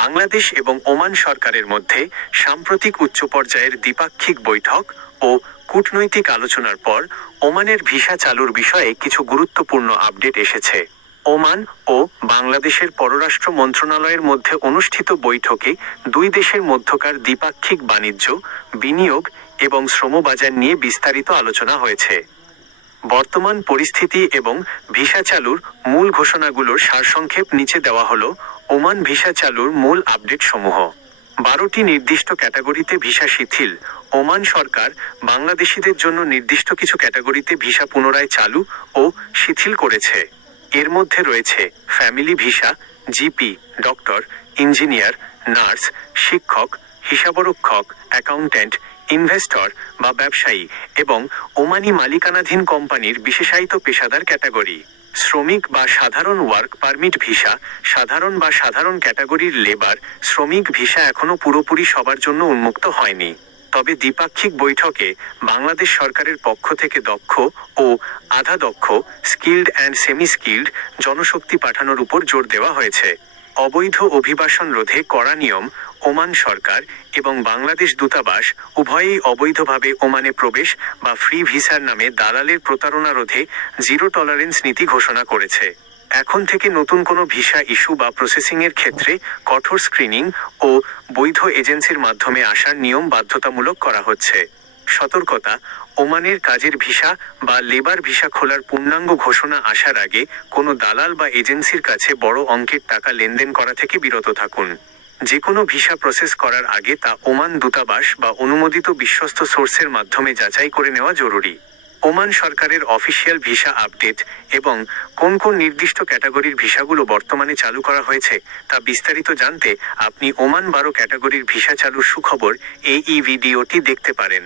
বাংলাদেশ এবং ওমান সরকারের মধ্যে সাম্প্রতিক উচ্চ পর্যায়ের দ্বিপাক্ষিক বৈঠক ও কূটনৈতিক আলোচনার পর ওমানের ভিসা চালুর বিষয়ে কিছু গুরুত্বপূর্ণ আপডেট এসেছে। ওমান ও বাংলাদেশের পররাষ্ট্র মন্ত্রণালয়ের মধ্যে অনুষ্ঠিত বৈঠকে দুই দেশের মধ্যকার দ্বিপাক্ষিক বাণিজ্য, বিনিয়োগ এবং শ্রমবাজার নিয়ে বিস্তারিত আলোচনা হয়েছে। বর্তমান পরিস্থিতি এবং ভিসা চালুর মূল ঘোষণাগুলোর সারসংক্ষেপ নিচে দেওয়া হলো। ওমান ভিসা চালুর মূল আপডেট সমূহ। 12টি নির্দিষ্ট ক্যাটাগরিতে ভিসা শিথিল। ওমান সরকার বাংলাদেশিদের জন্য নির্দিষ্ট কিছু ক্যাটাগরিতে ভিসা পুনরায় চালু ও শিথিল করেছে। এর মধ্যে রয়েছে family visa, GP, doctor, engineer, nurse, শিক্ষক, হিসাবরক্ষক, অ্যাকাউন্ট্যান্ট, ইনভেস্টর বা ব্যবসায়ী এবং ওমানি মালিকানাধীন কোম্পানির বিশেষায়িত পেশাদার ক্যাটাগরি। শ্রমিক বা সাধারণ ওয়ার্ক পারমিট ভিসা, সাধারণ বা সাধারণ ক্যাটাগরির লেবার শ্রমিক ভিসা এখনও পুরোপুরি সবার জন্য উন্মুক্ত হয়নি। তবে দ্বিপাক্ষিক বৈঠকে বাংলাদেশ সরকারের পক্ষ থেকে দক্ষ ও আধা দক্ষ, স্কিল্ড অ্যান্ড সেমি স্কিল্ড জনশক্তি পাঠানোর উপর জোর দেওয়া হয়েছে। অবৈধ অভিবাসন রোধে কড়া নিয়ম। ওমান সরকার এবং বাংলাদেশ দূতাবাস উভয়েই অবৈধভাবে ওমানে প্রবেশ বা ফ্রি ভিসার নামে দালালের প্রতারণা রোধে জিরো টলারেন্স নীতি ঘোষণা করেছে। এখন থেকে নতুন কোনো ভিসা ইস্যু বা প্রসেসিংয়ের ক্ষেত্রে কঠোর স্ক্রিনিং ও বৈধ এজেন্সির মাধ্যমে আসার নিয়ম বাধ্যতামূলক করা হচ্ছে। সতর্কতা: ওমানের কাজের ভিসা বা লেবার ভিসা খোলার পূর্ণাঙ্গ ঘোষণা আসার আগে কোনো দালাল বা এজেন্সির কাছে বড় অঙ্কের টাকা লেনদেন করা থেকে বিরত থাকুন। যে কোনো ভিসা প্রসেস করার আগে তা ওমান দূতাবাস বা অনুমোদিত বিশ্বস্ত সোর্সের মাধ্যমে যাচাই করে নেওয়া জরুরি। ওমান সরকারের অফিসিয়াল ভিসা আপডেট এবং কোন কোন নির্দিষ্ট ক্যাটাগরির ভিসাগুলো বর্তমানে চালু করা হয়েছে তা বিস্তারিত জানতে আপনি ওমান 12 ক্যাটাগরির ভিসা চালুর সুখবর এই ভিডিওটি দেখতে পারেন।